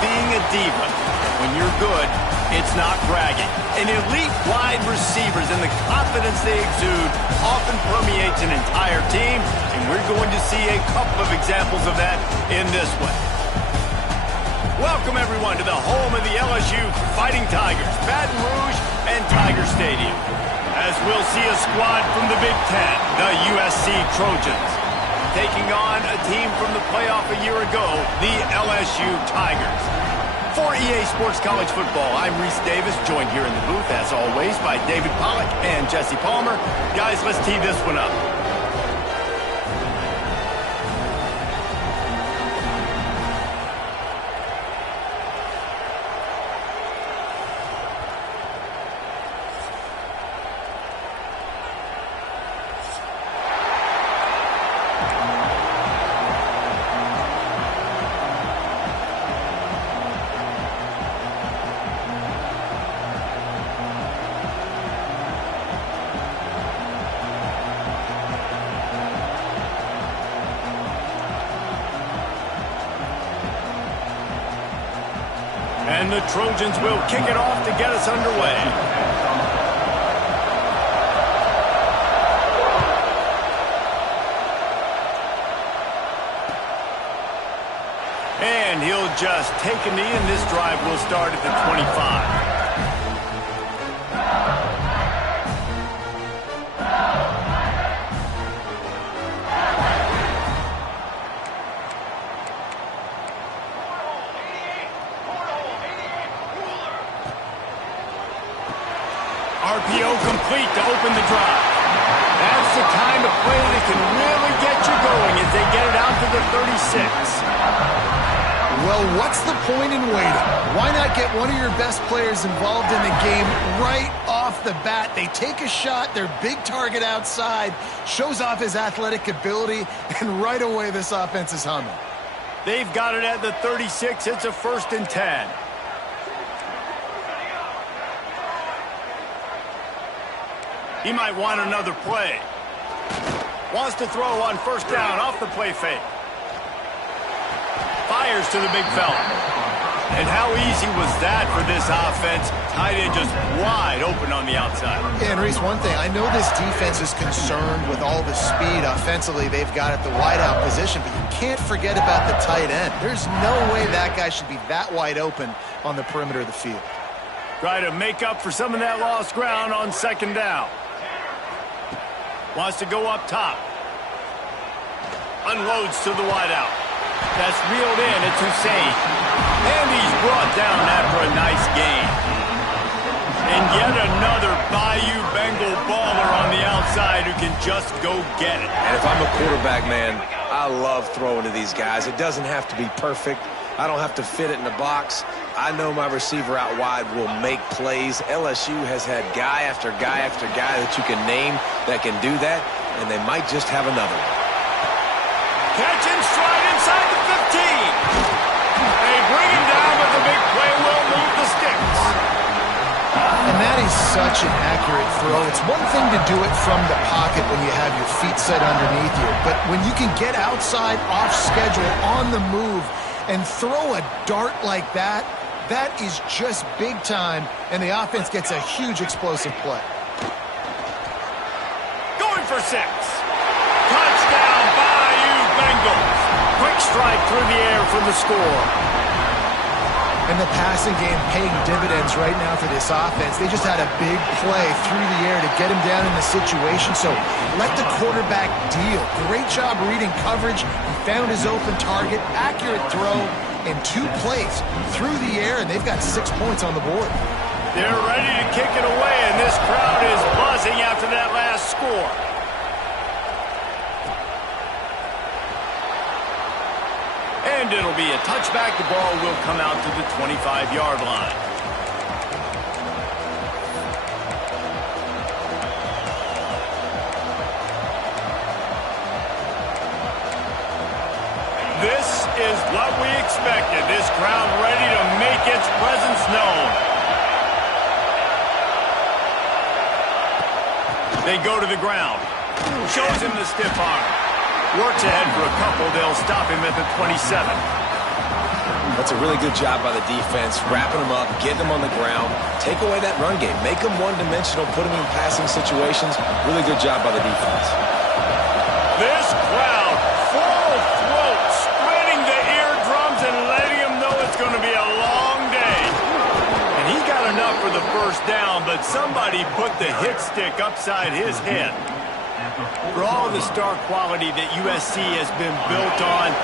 being a diva. When you're good, it's not bragging. And elite wide receivers and the confidence they exude often permeates an entire team, and we're going to see a couple of examples of that in this one. Welcome, everyone, to the home of the LSU Fighting Tigers, Baton Rouge and Tiger Stadium. As we'll see a squad from the Big Ten, the USC Trojans, taking on a team from the playoff a year ago, the LSU Tigers. For EA Sports College Football, I'm Reese Davis, joined here in the booth, as always, by David Pollack and Jesse Palmer. Guys, let's tee this one up. And the Trojans will kick it off to get us underway. And he'll just take a knee, and this drive will start at the 25. RPO complete to open the drive. That's the kind of play that can really get you going as they get it out to the 36. Well, what's the point in waiting? Why not get one of your best players involved in the game right off the bat? They take a shot, their big target outside, shows off his athletic ability, and right away this offense is humming. They've got it at the 36. It's a 1st and 10. He might want another play. Wants to throw on 1st down off the play fake. Fires to the big fella. And how easy was that for this offense? Tight end just wide open on the outside. Yeah, and Reese, one thing, I know this defense is concerned with all the speed offensively they've got at the wideout position, but you can't forget about the tight end. There's no way that guy should be that wide open on the perimeter of the field. Try to make up for some of that lost ground on 2nd down. Wants to go up top. Unloads to the wideout. That's reeled in. It's Hussein. And he's brought down after a nice gain. And yet another Bayou Bengal baller on the outside who can just go get it. And if I'm a quarterback, man, I love throwing to these guys. It doesn't have to be perfect. I don't have to fit it in the box. I know my receiver out wide will make plays. LSU has had guy after guy after guy that you can name that can do that, and they might just have another. Catch and stride inside the 15. They bring him down, but the big play will move the sticks. And that is such an accurate throw. It's one thing to do it from the pocket when you have your feet set underneath you, but when you can get outside, off schedule, on the move, and throw a dart like that, that is just big time, and the offense gets a huge explosive play. Going for 6. Touchdown, Bayou Bengals. Quick strike through the air for the score. And the passing game paying dividends right now for this offense. They just had a big play through the air to get him down in the situation. So let the quarterback deal. Great job reading coverage. He found his open target. Accurate throw. And 2 plays through the air, and they've got 6 points on the board. They're ready to kick it away, and this crowd is buzzing after that last score. And it'll be a touchback. The ball will come out to the 25-yard line. This is what we expected. This crowd ready to make its presence known. They go to the ground. Shows him the stiff arm. Works ahead for a couple. They'll stop him at the 27. That's a really good job by the defense, wrapping them up, getting them on the ground, take away that run game, make them one-dimensional, put them in passing situations. Really good job by the defense. This crowd, full throat, spreading the eardrums and letting them know it's going to be a long day. And he got enough for the first down, but somebody put the hit stick upside his head. For all the star quality that USC has been built on,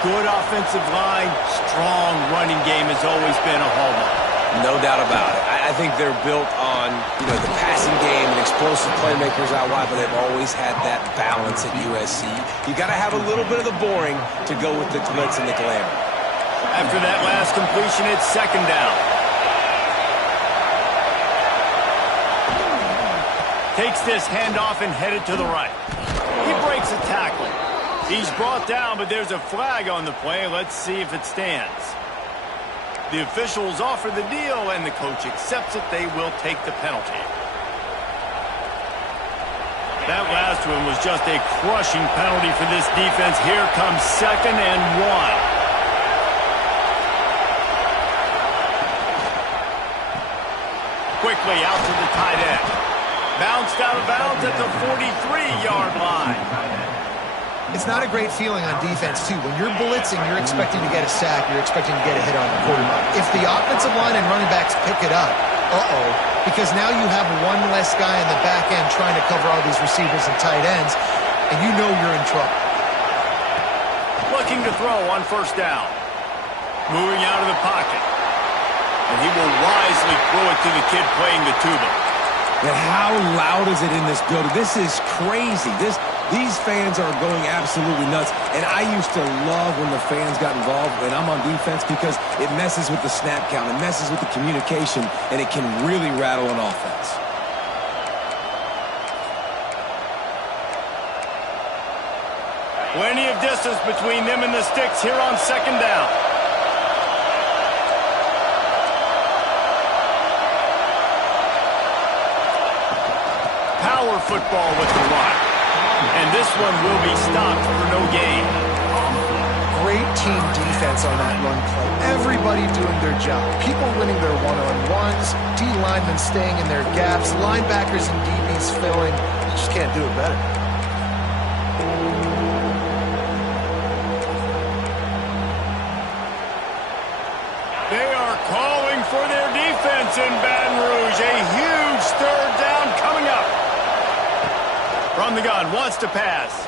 good offensive line, strong running game has always been a hallmark. No doubt about it. I think they're built on, the passing game and explosive playmakers out wide, but they've always had that balance at USC. You got to have a little bit of the boring to go with the glitz and the glamour. After that last completion, it's second down. Takes this handoff and headed to the right. He breaks a tackle. He's brought down, but there's a flag on the play. Let's see if it stands. The officials offer the deal, and the coach accepts it. They will take the penalty. That last one was just a crushing penalty for this defense. Here comes 2nd and 1. Quickly out to the tight end. Bounced out of bounds at the 43-yard line. It's not a great feeling on defense, too. When you're blitzing, you're expecting to get a sack. You're expecting to get a hit on the quarterback. If the offensive line and running backs pick it up, because now you have one less guy in the back end trying to cover all these receivers and tight ends, and you know you're in trouble. Looking to throw on first down. Moving out of the pocket. And he will wisely throw it to the kid playing the tuba. And how loud is it in this building? This is crazy. These fans are going absolutely nuts. And I used to love when the fans got involved when I'm on defense because it messes with the snap count. It messes with the communication, and it can really rattle an offense. Plenty of distance between them and the sticks here on second down. Power football with the run. And this one will be stopped for no gain. Great team defense on that run play. Everybody doing their job. People winning their one-on-ones, D linemen staying in their gaps, linebackers and DBs filling. You just can't do it better. They are calling for their defense in Baton Rouge. A huge third down coming up. From the gun, wants to pass.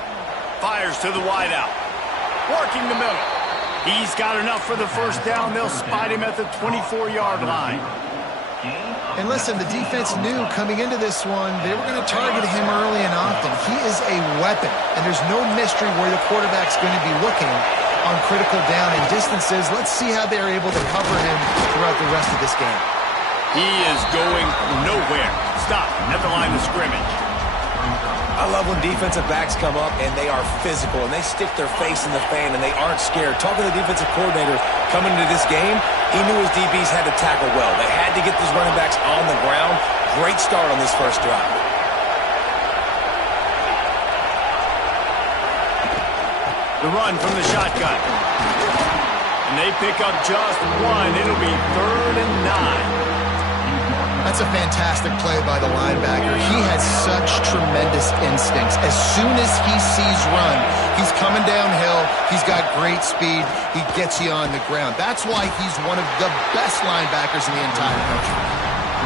Fires to the wideout. Working the middle. He's got enough for the first down. They'll spot him at the 24-yard line. And listen, the defense knew coming into this one, they were going to target him early and often. He is a weapon, and there's no mystery where the quarterback's going to be looking on critical down and distances. Let's see how they're able to cover him throughout the rest of this game. He is going nowhere. Stop at the line of scrimmage. I love when defensive backs come up and they are physical and they stick their face in the fan and they aren't scared. Talking to the defensive coordinator coming into this game, he knew his DBs had to tackle well. They had to get these running backs on the ground. Great start on this first drive. The run from the shotgun. And they pick up just one. It'll be 3rd and 9. That's a fantastic play by the linebacker. He has such tremendous instincts. As soon as he sees run, he's coming downhill. He's got great speed. He gets you on the ground. That's why he's one of the best linebackers in the entire country.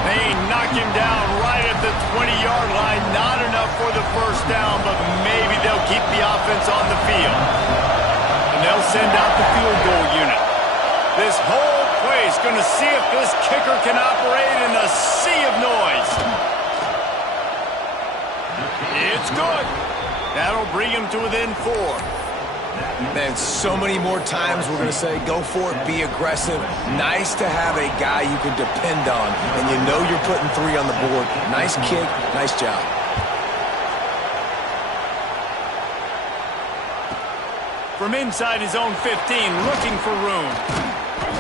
They knock him down right at the 20-yard line. Not enough for the first down, but maybe they'll keep the offense on the field. And they'll send out the field goal unit. This whole place going to see if this kicker can operate in a sea of noise. It's good. That'll bring him to within 4. Man, so many more times we're going to say, go for it, be aggressive. Nice to have a guy you can depend on, and you know you're putting 3 on the board. Nice kick, nice job. From inside his own 15, looking for room.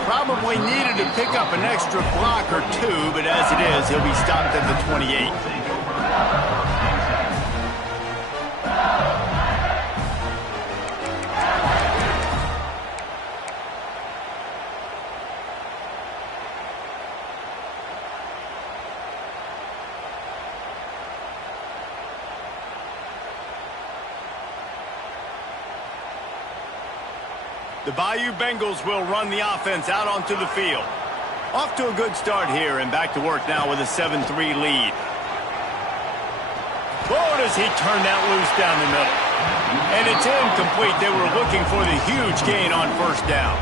Probably needed to pick up an extra block or 2, but as it is, he'll be stopped at the 28. The Bayou Bengals will run the offense out onto the field. Off to a good start here, and back to work now with a 7-3 lead. Oh, does he turn that loose down the middle. And it's incomplete. They were looking for the huge gain on first down.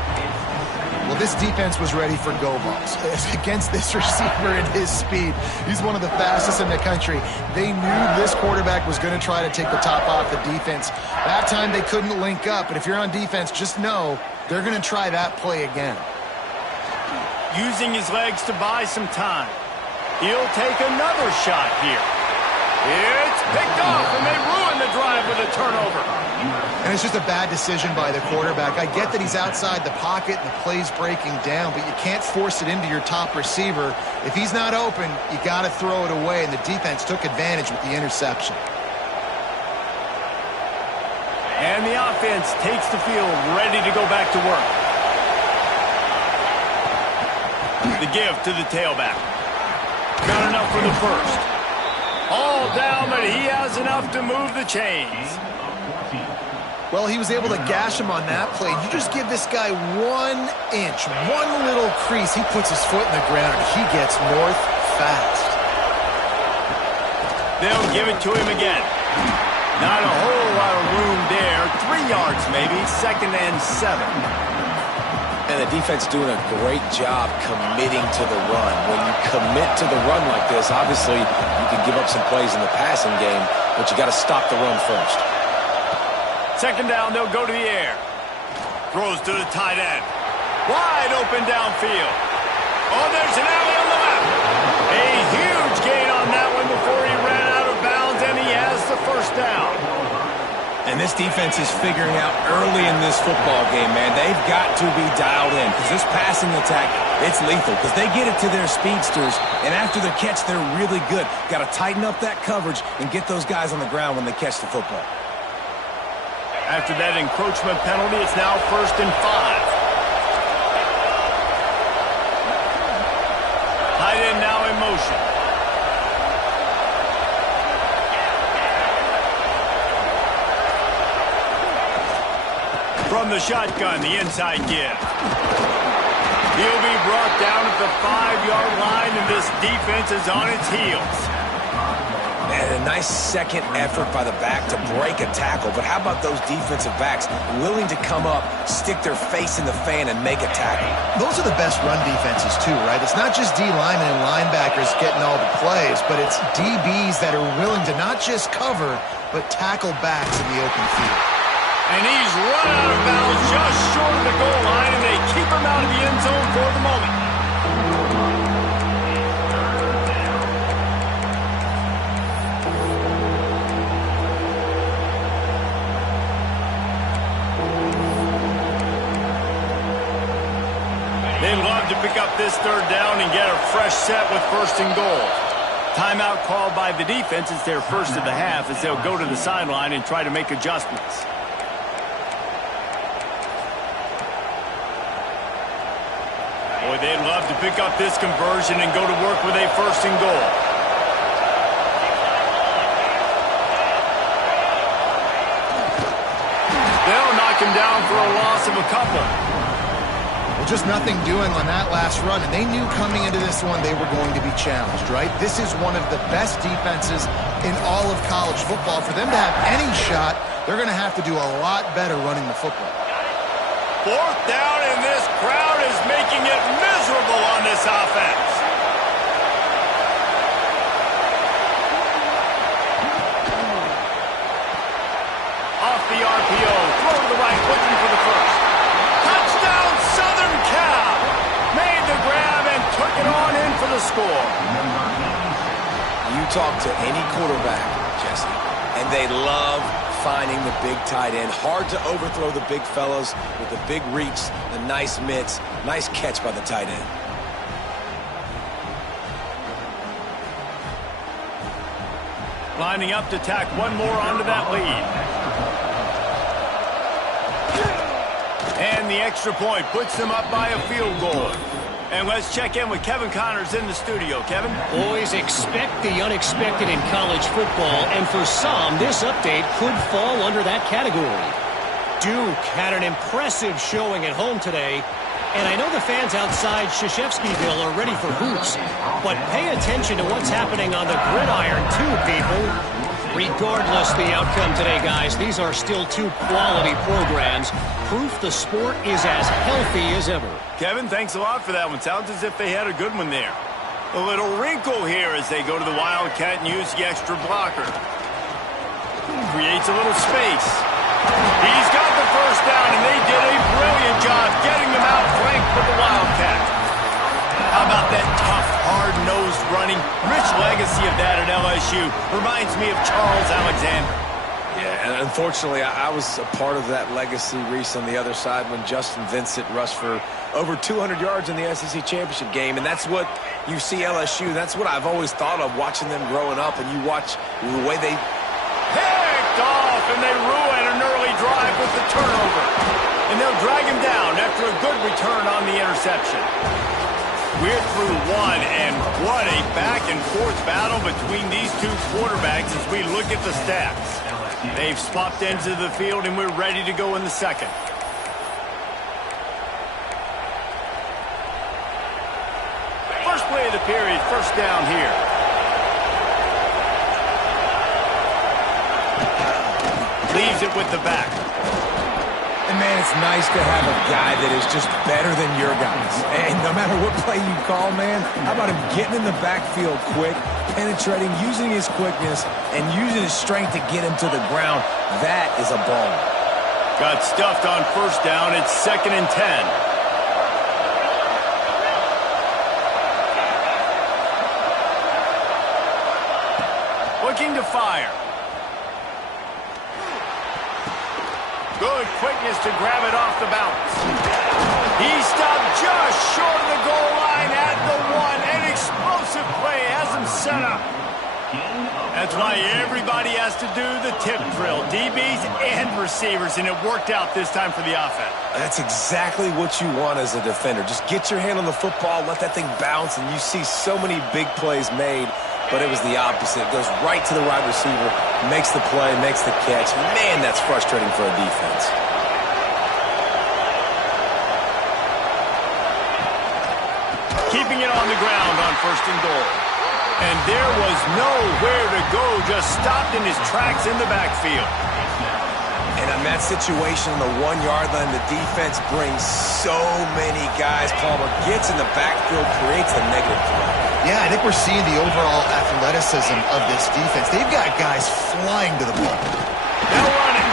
Well, this defense was ready for go balls. Against this receiver and his speed, he's one of the fastest in the country. They knew this quarterback was going to try to take the top off the defense. That time they couldn't link up, but if you're on defense, just know they're going to try that play again. Using his legs to buy some time. He'll take another shot here. It's picked off, and they ruin the drive with a turnover. And it's just a bad decision by the quarterback. I get that he's outside the pocket and the play's breaking down, but you can't force it into your top receiver. If he's not open, you got to throw it away, and the defense took advantage with the interception. And the offense takes the field, ready to go back to work. The give to the tailback. Got enough for the first. All down, but he has enough to move the chains. Well, he was able to gash him on that play. You just give this guy 1 inch, one little crease, he puts his foot in the ground, and he gets north fast. They'll give it to him again. Not a whole lot of room there. 3 yards maybe, 2nd and 7. And the defense doing a great job committing to the run. When you commit to the run like this, obviously you can give up some plays in the passing game, but you got to stop the run first. 2nd down, they'll go to the air. Throws to the tight end. Wide open downfield. Oh, there's an alley on the left. A huge gain on that one before he ran out of bounds, and he has the first down. And this defense is figuring out early in this football game, man. They've got to be dialed in because this passing attack, it's lethal because they get it to their speedsters, and after the catch, they're really good. Got to tighten up that coverage and get those guys on the ground when they catch the football. After that encroachment penalty, it's now 1st and 5. Tight end now in motion. From the shotgun, the inside give. He'll be brought down at the 5-yard line, and this defense is on its heels. And a nice second effort by the back to break a tackle. But how about those defensive backs willing to come up, stick their face in the fan, and make a tackle? Those are the best run defenses, too, right? It's not just D linemen and linebackers getting all the plays, but it's DBs that are willing to not just cover, but tackle backs in the open field. And he's run out of bounds just short of the goal line, and they keep him out of the end zone for the moment. They'd love to pick up this 3rd down and get a fresh set with 1st and goal. Timeout called by the defense. It's their first of the half as they'll go to the sideline and try to make adjustments. Boy, they'd love to pick up this conversion and go to work with a 1st and goal. They'll knock him down for a loss of a couple. Well, just nothing doing on that last run, and they knew coming into this one they were going to be challenged, right? This is one of the best defenses in all of college football. For them to have any shot, they're going to have to do a lot better running the football. 4th down, and this crowd is making it miserable on this offense. Off the RPO, throw to the right, looking for the first. Touchdown, Southern Cal! Made the grab and took it on in for the score. You talk to any quarterback, Jesse, and they love finding the big tight end. Hard to overthrow the big fellows with the big reach, the nice mitts. Nice catch by the tight end. Lining up to tack one more onto that lead. And the extra point puts them up by a field goal. And let's check in with Kevin Connors in the studio. Kevin? Boys, expect the unexpected in college football, and for some, this update could fall under that category. Duke had an impressive showing at home today. And I know the fans outside Krzyzewskiville are ready for hoops. But pay attention to what's happening on the gridiron too, people. Regardless the outcome today, guys, these are still two quality programs. Proof the sport is as healthy as ever. Kevin, thanks a lot for that one. Sounds as if they had a good one there. A little wrinkle here as they go to the Wildcat and use the extra blocker. Creates a little space. He's got the first down, and they did a brilliant job getting them out flanked with the Wildcat. How about that tough, hard-nosed running? Rich legacy of that at LSU. Reminds me of Charles Alexander. Yeah, and unfortunately, I was a part of that legacy, Reese, on the other side when Justin Vincent rushed for over 200 yards in the SEC championship game, and that's what you see LSU. That's what I've always thought of watching them growing up, and you watch the way they picked off, and they ruin an early drive with the turnover. And they'll drag him down after a good return on the interception. We're through one, and what a back-and-forth battle between these two quarterbacks as we look at the stats. They've swapped ends of the field, and we're ready to go in the second. First play of the period, first down here. Leaves it with the back. And, man, it's nice to have a guy that is just better than your guys. And no matter what play you call, man, how about him getting in the backfield quick, penetrating, using his quickness, and using his strength to get him to the ground? That is a ball. Got stuffed on first down. It's 2nd and 10. Looking to fire. Good quickness to grab it off the bounce. He stopped just short of the goal line at the one. An explosive play has him set up. That's why everybody has to do the tip drill. DBs and receivers, and it worked out this time for the offense. That's exactly what you want as a defender. Just get your hand on the football, let that thing bounce, and you see so many big plays made. But it was the opposite. It goes right to the wide receiver, makes the play, makes the catch. Man, that's frustrating for a defense. Keeping it on the ground on 1st and goal. And there was nowhere to go, just stopped in his tracks in the backfield. And in that situation on the 1-yard line, the defense brings so many guys. Palmer gets in the backfield, creates a negative play. Yeah, I think we're seeing the overall athleticism of this defense. They've got guys flying to the ball. Now running.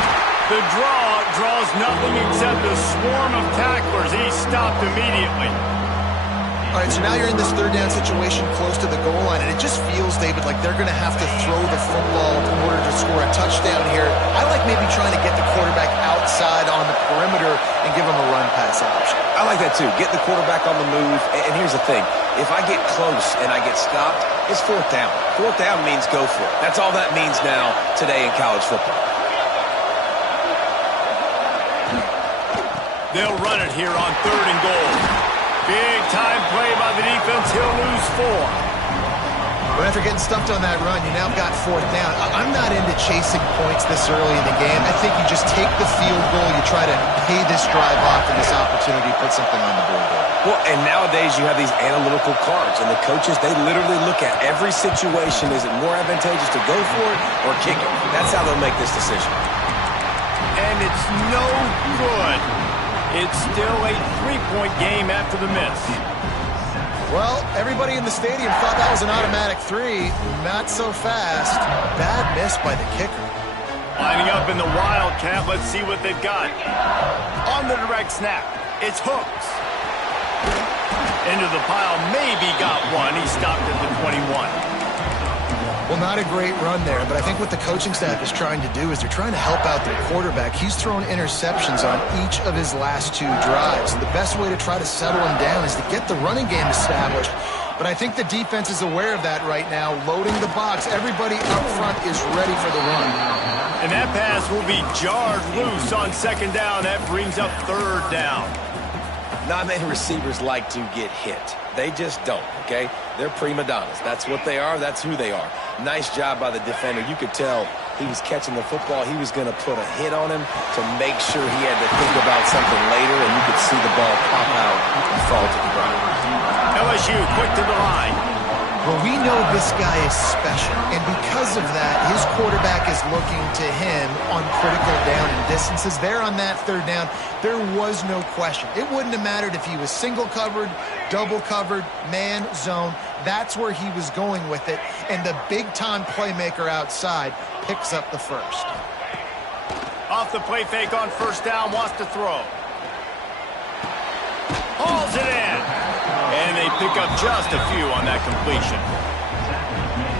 The draws nothing except a swarm of tacklers. He stopped immediately. All right, so now you're in this 3rd down situation close to the goal line, and it just feels, David, like they're going to have to throw the football in order to score a touchdown here. I like maybe trying to get the quarterback outside on the perimeter and give him a run-pass option. I like that, too. Get the quarterback on the move. And here's the thing. If I get close and I get stopped, it's 4th down. 4th down means go for it. That's all that means now today in college football. They'll run it here on 3rd and goal. Big time play by the defense. He'll lose 4. But after getting stuffed on that run, you now got 4th down. I'm not into chasing points this early in the game. I think you just take the field goal. You try to pay this drive off and this opportunity to put something on the board there. Well, and nowadays you have these analytical cards, and the coaches, they literally look at every situation. Is it more advantageous to go for it or kick it? That's how they'll make this decision. And it's no good. It's still a 3-point game after the miss. Well, everybody in the stadium thought that was an automatic 3. Not so fast. Bad miss by the kicker. Lining up in the Wildcat. Let's see what they've got. On the direct snap, it's Hooks. Into the pile, maybe got one. He stopped at the 21. Well, not a great run there, but I think what the coaching staff is trying to do is they're trying to help out their quarterback. He's thrown interceptions on each of his last 2 drives, and the best way to try to settle him down is to get the running game established. But I think the defense is aware of that right now, loading the box. Everybody up front is ready for the run. And that pass will be jarred loose on 2nd down. That brings up 3rd down. Not many receivers like to get hit. They just don't, okay? They're prima donnas. That's what they are. That's who they are. Nice job by the defender. You could tell he was catching the football, he was going to put a hit on him to make sure he had to think about something later, and you could see the ball pop out and fall to the ground. LSU quick to the line. Well, we know this guy is special, and because of that, his quarterback is looking to him on critical down and distances. There on that third down, there was no question. It wouldn't have mattered if he was single covered, double covered, man, zone. That's where he was going with it, and the big-time playmaker outside picks up the first. Off the play fake on first down, wants to throw. Hauls it in. And they pick up just a few on that completion.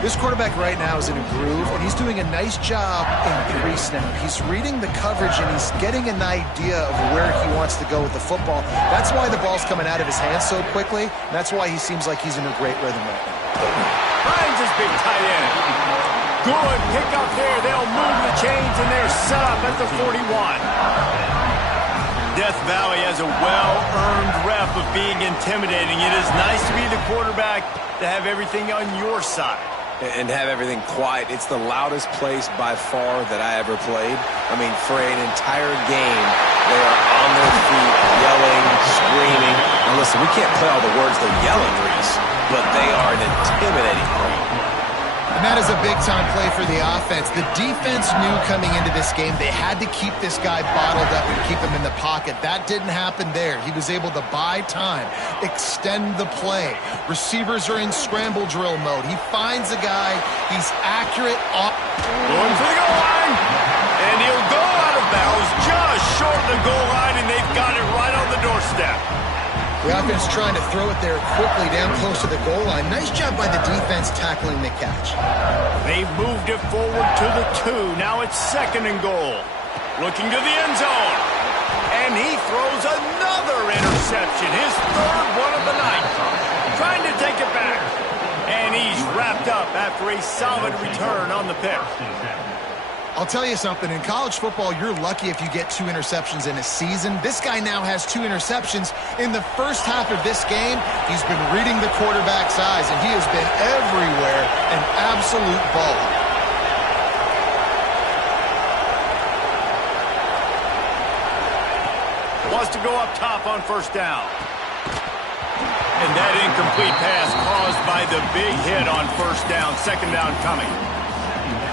This quarterback right now is in a groove, and he's doing a nice job in pre-snap. He's reading the coverage, and he's getting an idea of where he wants to go with the football. That's why the ball's coming out of his hands so quickly. And that's why he seems like he's in a great rhythm right now. Finds his big tight end. Good pick up there. They'll move the chains, and they're set up at the 41. Death Valley has a well-earned rep of being intimidating. It is nice to be the quarterback to have everything on your side. And have everything quiet. It's the loudest place by far that I ever played. I mean, for an entire game, they are on their feet, yelling, screaming. And listen, we can't play all the words they're yelling, Reese, but they are an intimidating crowd. And that is a big-time play for the offense. The defense knew coming into this game they had to keep this guy bottled up and keep him in the pocket. That didn't happen there. He was able to buy time, extend the play. Receivers are in scramble drill mode. He finds a guy. He's accurate. Going for the goal line. And he'll go out of bounds just short of the goal line, and they've got it right on the doorstep. The offense trying to throw it there quickly down close to the goal line. Nice job by the defense tackling the catch. They've moved it forward to the 2. Now it's 2nd and goal. Looking to the end zone. And he throws another interception. His 3rd one of the night. Trying to take it back. And he's wrapped up after a solid return on the pick. I'll tell you something, in college football, you're lucky if you get 2 interceptions in a season. This guy now has 2 interceptions. In the first half of this game, he's been reading the quarterback's eyes, and he has been everywhere, an absolute baller. Wants to go up top on first down. And that incomplete pass caused by the big hit on first down. 2nd down coming.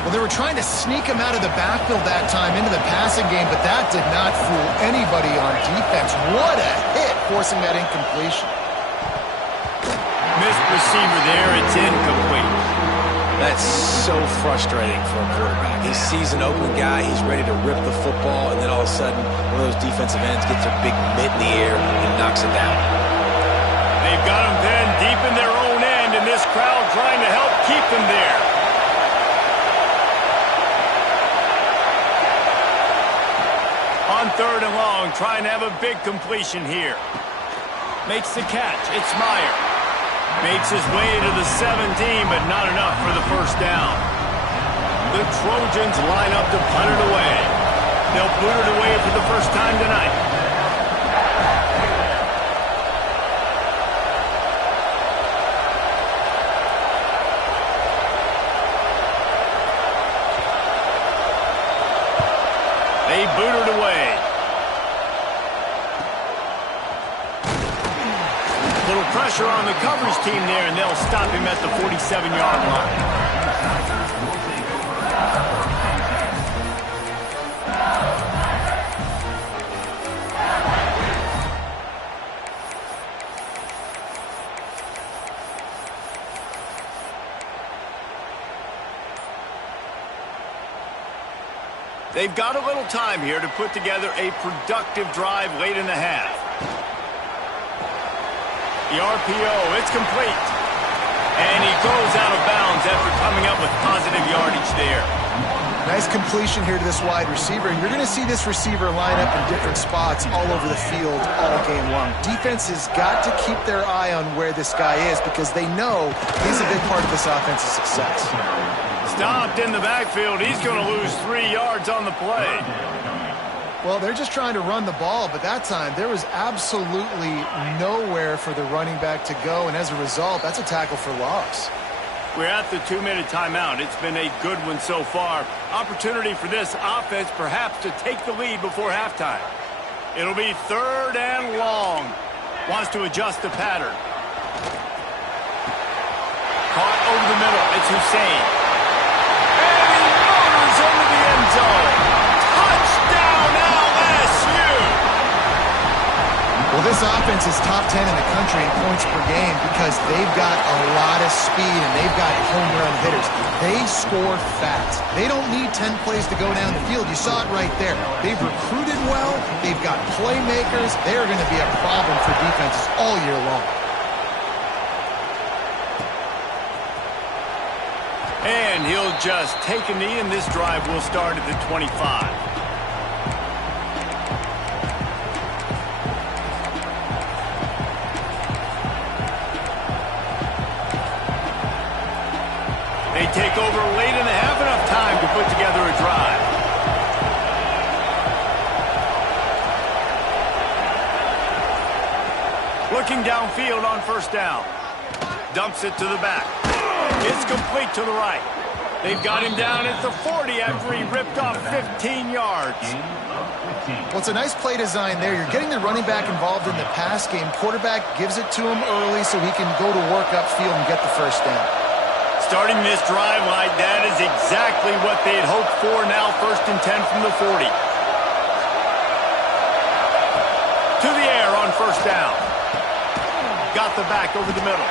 Well, they were trying to sneak him out of the backfield that time into the passing game, but that did not fool anybody on defense. What a hit, forcing that incompletion. Missed receiver there. It's incomplete. That's so frustrating for a quarterback. He sees an open guy, he's ready to rip the football, and then all of a sudden, one of those defensive ends gets a big mitt in the air and knocks it down. They've got him then deep in their own end, and this crowd trying to help keep them there. On 3rd and long, trying to have a big completion here. Makes the catch. It's Meyer. Makes his way to the 17, but not enough for the first down. The Trojans line up to punt it away. They'll boot it away for the first time tonight. They boot it away. Little pressure on the coverage team there, and they'll stop him at the 47-yard line. They've got a little time here to put together a productive drive late in the half. The RPO, it's complete. And he goes out of bounds after coming up with positive yardage there. Nice completion here to this wide receiver. You're going to see this receiver line up in different spots all over the field all game long. Defense has got to keep their eye on where this guy is because they know he's a big part of this offense's success. Stopped in the backfield. He's going to lose 3 yards on the play. Well, they're just trying to run the ball, but that time there was absolutely nowhere for the running back to go, and as a result, that's a tackle for loss. We're at the 2-minute timeout. It's been a good one so far. Opportunity for this offense perhaps to take the lead before halftime. It'll be 3rd and long. Wants to adjust the pattern. Caught over the middle. It's Hussein. And he motors into the end zone. Touchdown LSU! Well, this offense is top 10 in the country in points per game because they've got a lot of speed and they've got home run hitters. They score fast. They don't need 10 plays to go down the field. You saw it right there. They've recruited well. They've got playmakers. They're going to be a problem for defenses all year long. And he'll just take a knee, and this drive will start at the 25. They take over late in the half, enough time to put together a drive. Looking downfield on 1st down. Dumps it to the back. It's complete to the right. They've got him down at the 40 after he ripped off 15 yards. Well, it's a nice play design there. You're getting the running back involved in the pass game. Quarterback gives it to him early so he can go to work upfield and get the 1st down. Starting this drive like that is exactly what they'd hoped for. Now 1st and 10 from the 40. To the air on 1st down. Got the back over the middle.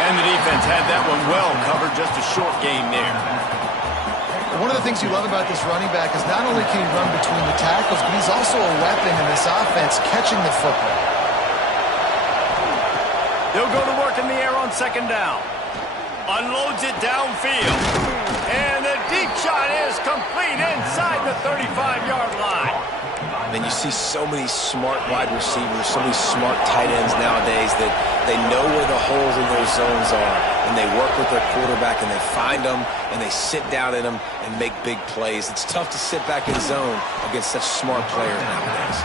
And the defense had that one well covered. Just a short game there. One of the things you love about this running back is not only can he run between the tackles, but he's also a weapon in this offense catching the football. They'll go to work in the air on 2nd down. Unloads it downfield. And the deep shot is complete inside the 35-yard line. And you see so many smart wide receivers, so many smart tight ends nowadays that they know where the holes in those zones are, and they work with their quarterback, and they find them, and they sit down in them and make big plays. It's tough to sit back in zone against such smart players nowadays.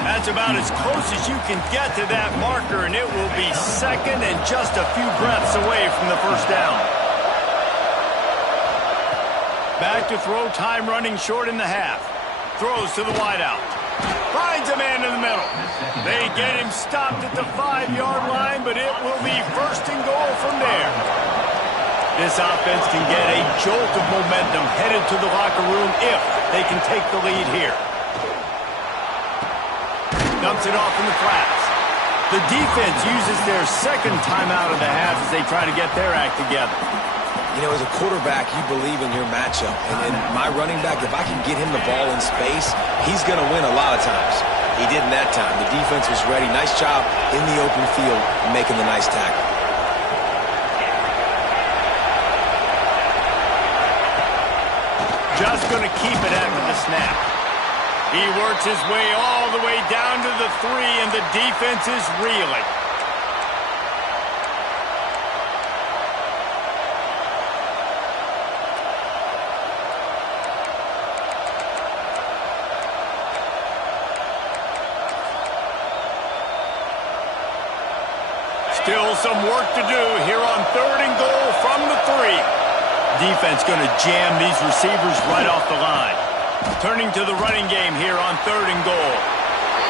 That's about as close as you can get to that marker, and it will be 2nd and just a few breaths away from the 1st down. Back to throw, time running short in the half. Throws to the wideout. Finds a man in the middle. They get him stopped at the 5-yard line, but it will be 1st and goal from there. This offense can get a jolt of momentum headed to the locker room if they can take the lead here. Dumps it off in the flats. The defense uses their 2nd timeout of the half as they try to get their act together. You know, as a quarterback, you believe in your matchup. And my running back, if I can get him the ball in space, he's going to win a lot of times. He did in that time. The defense was ready. Nice job in the open field making the nice tackle. Just going to keep it after the snap. He works his way all the way down to the 3, and the defense is reeling. Still some work to do here on 3rd and goal from the 3. Defense going to jam these receivers right off the line. Turning to the running game here on 3rd and goal.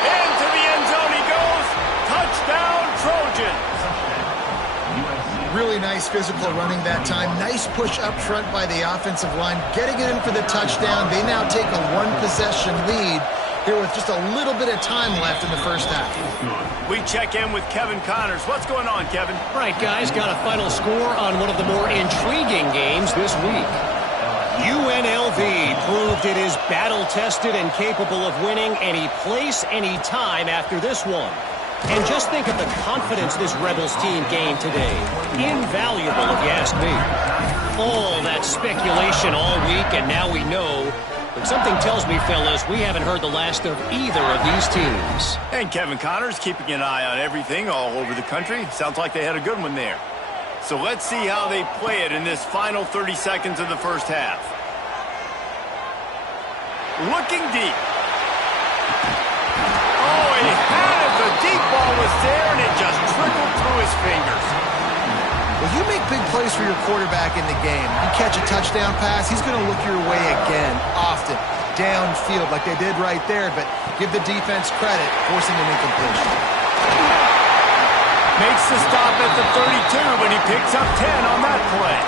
Into the end zone he goes. Touchdown, Trojans. Really nice physical running that time. Nice push up front by the offensive line. Getting it in for the touchdown. They now take a 1-possession lead here with just a little bit of time left in the 1st half. We check in with Kevin Connors. What's going on, Kevin? Right, guys, got a final score on one of the more intriguing games this week. UNLV proved it is battle-tested and capable of winning any place, any time after this one. And just think of the confidence this Rebels team gained today. Invaluable, if you ask me. All that speculation all week, and now we know. But something tells me, fellas, we haven't heard the last of either of these teams. And Kevin Connors keeping an eye on everything all over the country. Sounds like they had a good one there. So let's see how they play it in this final 30 seconds of the 1st half. Looking deep. Oh, he had it. The deep ball was there, and it just trickled through his fingers. Well, you make big plays for your quarterback in the game. You catch a touchdown pass, he's going to look your way again, often, downfield like they did right there, but give the defense credit, forcing an incompletion. Makes the stop at the 32, but he picks up 10 on that play.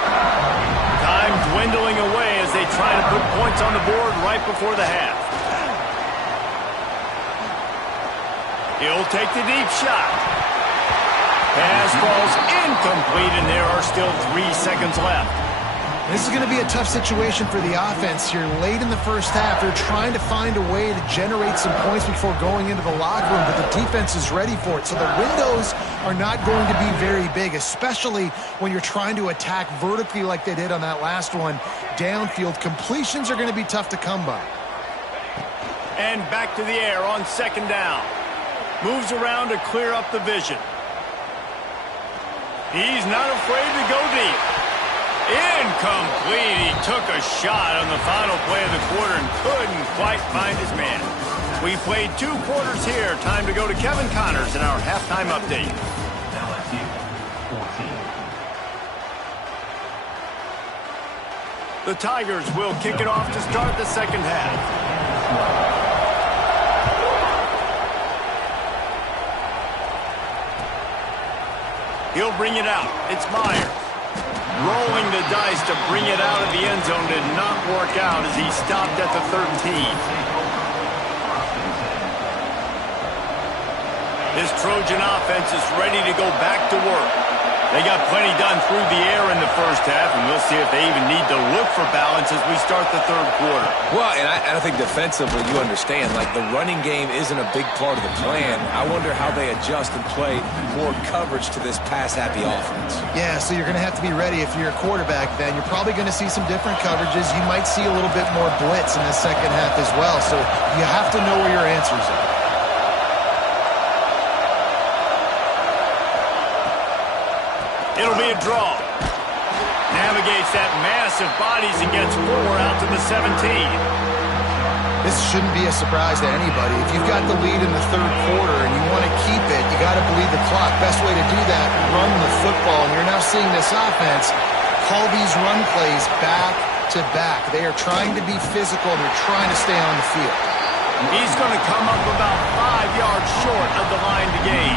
Time dwindling away as they try to put points on the board right before the half. He'll take the deep shot. Pass falls incomplete, and there are still 3 seconds left. This is going to be a tough situation for the offense here. Late in the first half, they're trying to find a way to generate some points before going into the locker room, but the defense is ready for it. So the windows are not going to be very big, especially when you're trying to attack vertically like they did on that last one. Downfield completions are going to be tough to come by. And back to the air on second down. Moves around to clear up the vision. He's not afraid to go deep. Incomplete. He took a shot on the final play of the quarter and couldn't quite find his man. We played 2 quarters here. Time to go to Kevin Connors in our halftime update. The Tigers will kick it off to start the second half. He'll bring it out. It's Myers. Rolling the dice to bring it out of the end zone did not work out as he stopped at the 13. This Trojan offense is ready to go back to work. They got plenty done through the air in the first half, and we'll see if they even need to look for balance as we start the third quarter. Well, and I think defensively, you understand, like the running game isn't a big part of the plan. I wonder how they adjust and play more coverage to this pass-happy offense. Yeah, so you're going to have to be ready if you're a quarterback then. You're probably going to see some different coverages. You might see a little bit more blitz in the second half as well, so you have to know where your answers are. It'll be a draw. Navigates that massive bodies and gets 4 out to the 17. This shouldn't be a surprise to anybody. If you've got the lead in the third quarter and you want to keep it, you got to bleed the clock. Best way to do that, run the football. And you're now seeing this offense call these run plays back to back. They are trying to be physical and they're trying to stay on the field. He's going to come up about 5 yards short of the line to gain.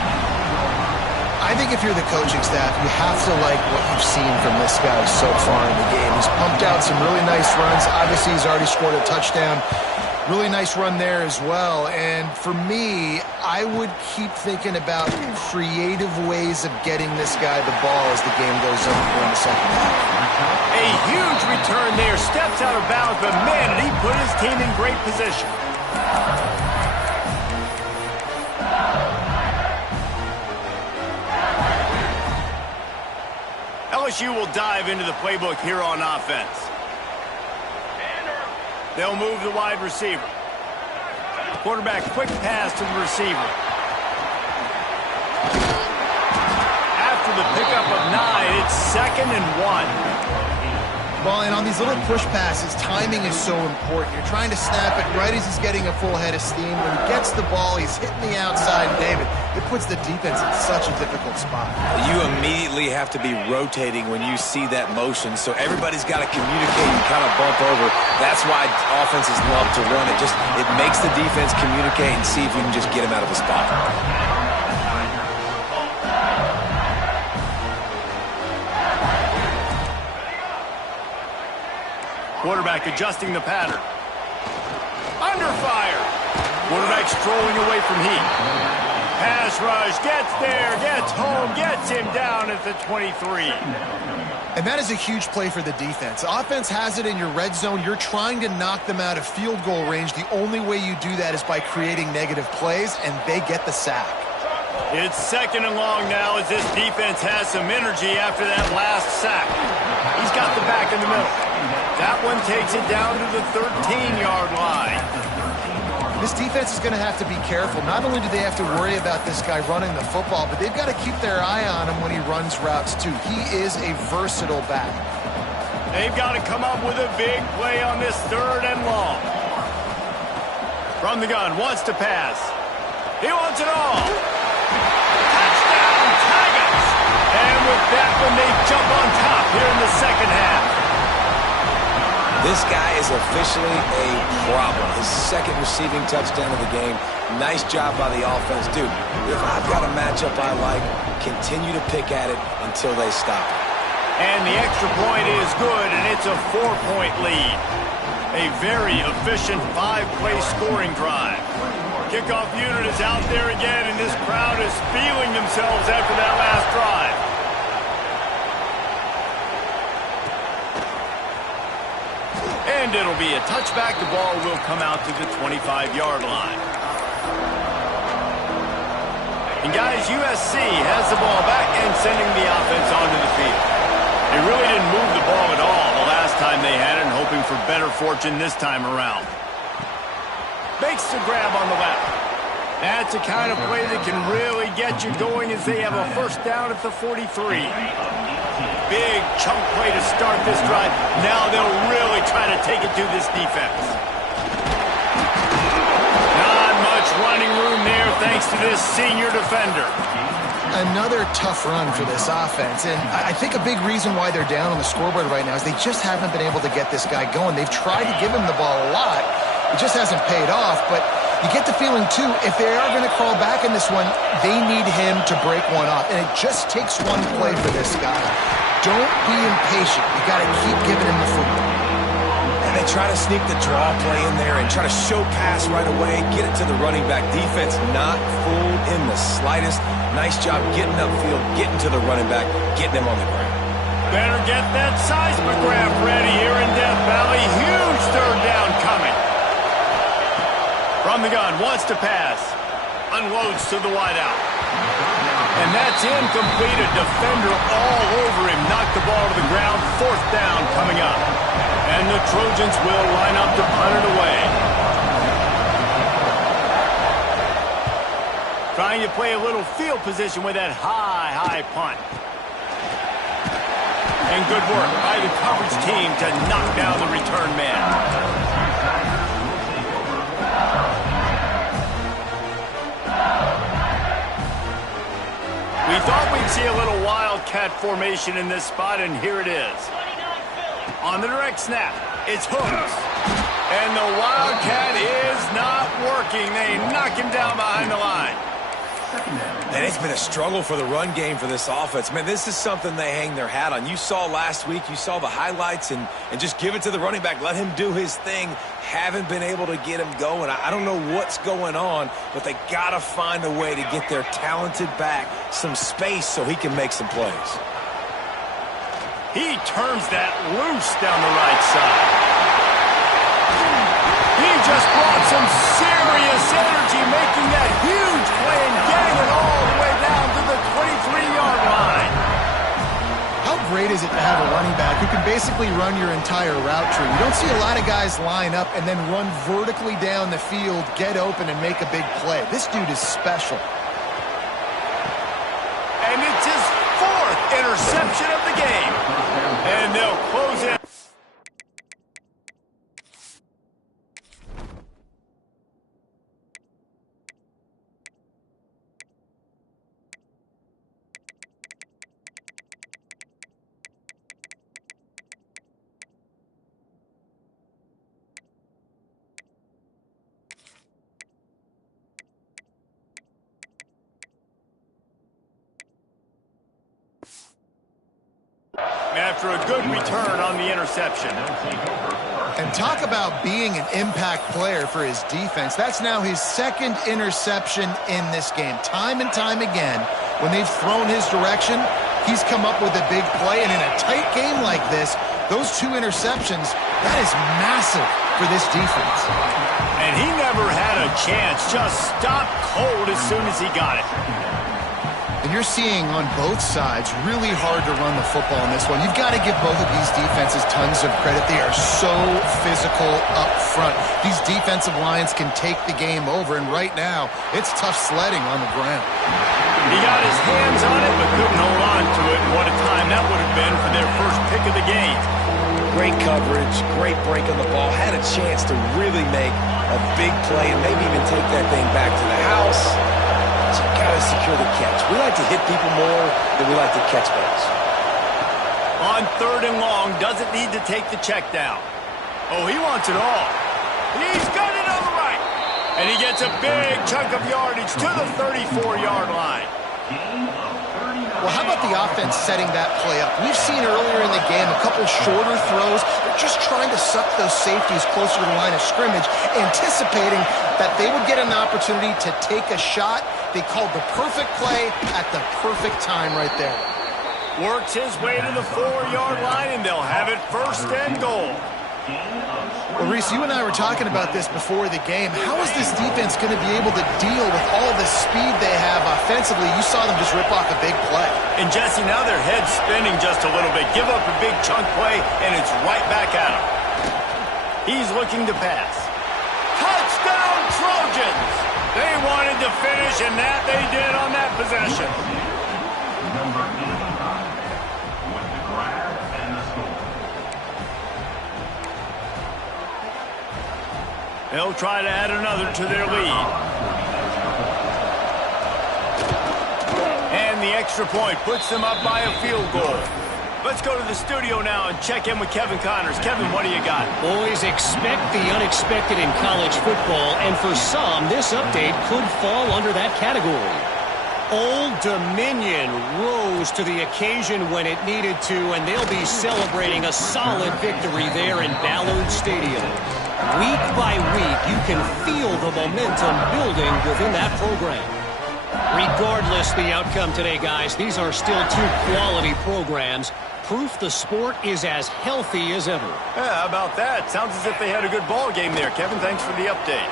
I think if you're the coaching staff, you have to like what you've seen from this guy so far in the game. He's pumped out some really nice runs. Obviously, he's already scored a touchdown. Really nice run there as well. And for me, I would keep thinking about creative ways of getting this guy the ball as the game goes on in the second half. A huge return there. Steps out of bounds, but man, did he put his team in great position. LSU will dive into the playbook here on offense. They'll move the wide receiver. Quarterback quick pass to the receiver. After the pickup of 9, it's 2nd and 1. Well, and on these little push passes, timing is so important. You're trying to snap it right as he's getting a full head of steam. When he gets the ball, he's hitting the outside, David. It puts the defense in such a difficult spot. You immediately have to be rotating when you see that motion, so everybody's got to communicate and kind of bump over. That's why offenses love to run it. It makes the defense communicate and see if you can just get him out of the spot. Quarterback adjusting the pattern. Under fire. Quarterback strolling away from heat. Pass rush, gets there, gets home, gets him down at the 23. And that is a huge play for the defense. Offense has it in your red zone. You're trying to knock them out of field goal range. The only way you do that is by creating negative plays, and they get the sack. It's 2nd and long now as this defense has some energy after that last sack. He's got the back in the middle. That one takes it down to the 13-yard line. This defense is going to have to be careful. Not only do they have to worry about this guy running the football, but they've got to keep their eye on him when he runs routes too. He is a versatile back. They've got to come up with a big play on this 3rd and long. From the gun, wants to pass. He wants it all. Touchdown, Tigers! And with look back when they jump on top here in the second half. This guy is officially a problem. His second receiving touchdown of the game. Nice job by the offense. Dude, if I've got a matchup I like, continue to pick at it until they stop it. And the extra point is good, and it's a 4-point lead. A very efficient 5-play scoring drive. Kickoff unit is out there again, and this crowd is feeling themselves after that last drive. And it'll be a touchback. The ball will come out to the 25-yard line. And guys, USC has the ball back and sending the offense onto the field. They really didn't move the ball at all the last time they had it, and hoping for better fortune this time around. Makes the grab on the left. That's the kind of play that can really get you going as they have a first down at the 43. Big chunk play to start this drive. Now they'll really try to take it to this defense. Not much running room there thanks to this senior defender. Another tough run for this offense, and I think a big reason why they're down on the scoreboard right now is they just haven't been able to get this guy going. They've tried to give him the ball a lot. It just hasn't paid off, but you get the feeling, too, if they are going to crawl back in this one, they need him to break one off, and it just takes one play for this guy. Don't be impatient. You got to keep giving him the football. And they try to sneak the draw play in there and try to show pass right away, get it to the running back. Defense not fooled in the slightest. Nice job getting upfield, getting to the running back, getting him on the ground. Better get that seismograph ready here in Death Valley. Huge third down coming. From the gun, wants to pass. Unloads to the wideout. And that's incomplete. A defender all over him. Knocked the ball to the ground. Fourth down coming up. And the Trojans will line up to punt it away. Trying to play a little field position with that high punt. And good work by the coverage team to knock down the return man. We thought we'd see a little wildcat formation in this spot, and here it is. On the direct snap, it's Hooks. And the wildcat is not working. They knock him down behind the line. And it's been a struggle for the run game for this offense. Man, this is something they hang their hat on. You saw last week, you saw the highlights, and just give it to the running back. Let him do his thing. Haven't been able to get him going. I don't know what's going on, but they got to find a way to get their talented back some space so he can make some plays. He turns that loose down the right side. He just brought some serious energy, making that huge play and getting it all the way down to the 23-yard line. How great is it to have a running back who can basically run your entire route tree? You don't see a lot of guys line up and then run vertically down the field, get open, and make a big play. This dude is special. And it's his fourth interception of the game. And they'll close it. After a good return on the interception. And talk about being an impact player for his defense. That's now his second interception in this game. Time and time again, when they've thrown his direction, he's come up with a big play. And in a tight game like this, those two interceptions, that is massive for this defense. And he never had a chance. Just stopped cold as soon as he got it. And you're seeing on both sides really hard to run the football in this one. You've got to give both of these defenses tons of credit. They are so physical up front. These defensive lines can take the game over, and right now, it's tough sledding on the ground. He got his hands on it, but couldn't hold on to it. What a time that would have been for their first pick of the game. Great coverage, great break on the ball. Had a chance to really make a big play and maybe even take that thing back to the house. So you got to secure the catch. We like to hit people more than we like to catch balls. On 3rd and long, doesn't need to take the check down. Oh, he wants it all. He's got it on the right. And he gets a big chunk of yardage to the 34-yard line. Well, how about the offense setting that play up? We've seen earlier in the game a couple shorter throws. They're just trying to suck those safeties closer to the line of scrimmage, anticipating that they would get an opportunity to take a shot. They called the perfect play at the perfect time right there. Works his way to the 4-yard line, and they'll have it 1st and goal. Well, Reese, you and I were talking about this before the game. How is this defense going to be able to deal with all the speed they have offensively? You saw them just rip off a big play. And, Jesse, now their head's spinning just a little bit. Give up a big chunk play, and it's right back at him. He's looking to pass. Touchdown, Trojans! They wanted to finish, and that they did on that possession. They'll try to add another to their lead. And the extra point puts them up by a field goal. Let's go to the studio now and check in with Kevin Connors. Kevin, what do you got? Boys, expect the unexpected in college football, and for some, this update could fall under that category. Old Dominion rose to the occasion when it needed to, and they'll be celebrating a solid victory there in Ballard Stadium. Week by week, you can feel the momentum building within that program. Regardless the outcome today, guys, these are still two quality programs. Proof the sport is as healthy as ever. Yeah, how about that? Sounds as if they had a good ball game there. Kevin, thanks for the update.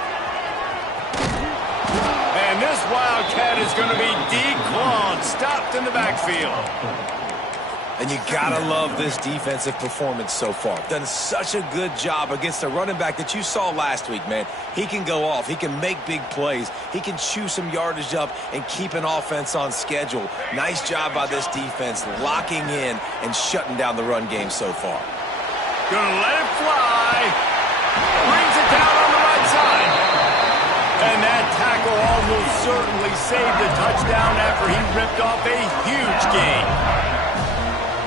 And this Wildcat is going to be declawed, stopped in the backfield. And you gotta love this defensive performance so far. Done such a good job against a running back that you saw last week, man. He can go off. He can make big plays. He can chew some yardage up and keep an offense on schedule. Nice job by this defense locking in and shutting down the run game so far. Gonna let it fly. Brings it down on the right side. And that tackle almost certainly saved a touchdown after he ripped off a huge gain.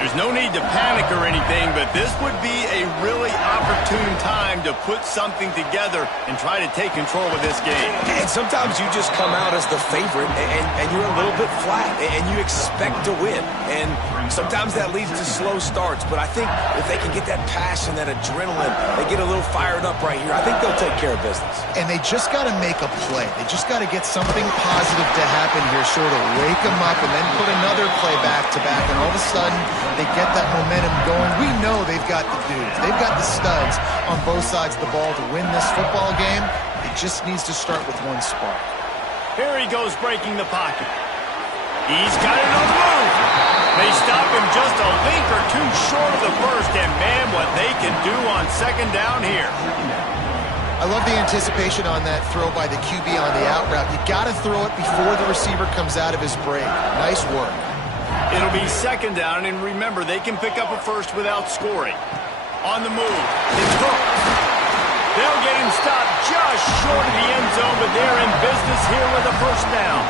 There's no need to panic or anything, but this would be a really opportune time to put something together and try to take control of this game. And sometimes you just come out as the favorite, and you're a little bit flat, and you expect to win. And sometimes that leads to slow starts, but I think if they can get that passion, that adrenaline, they get a little fired up right here, I think they'll take care of business. And they just got to make a play. They just got to get something positive to happen here, sort of wake them up, and then put another play back-to-back, and all of a sudden, they get that momentum going. We know they've got the dudes. They've got the studs on both sides of the ball to win this football game. It just needs to start with one spark. Here he goes breaking the pocket. He's got it on the move. They stop him just a link or two short of the first, and man, what they can do on 2nd down here. I love the anticipation on that throw by the QB on the out route. You got to throw it before the receiver comes out of his break. Nice work. It'll be 2nd down, and remember, they can pick up a first without scoring. On the move, it's Cook. They'll get him stopped just short of the end zone, but they're in business here with a 1st down.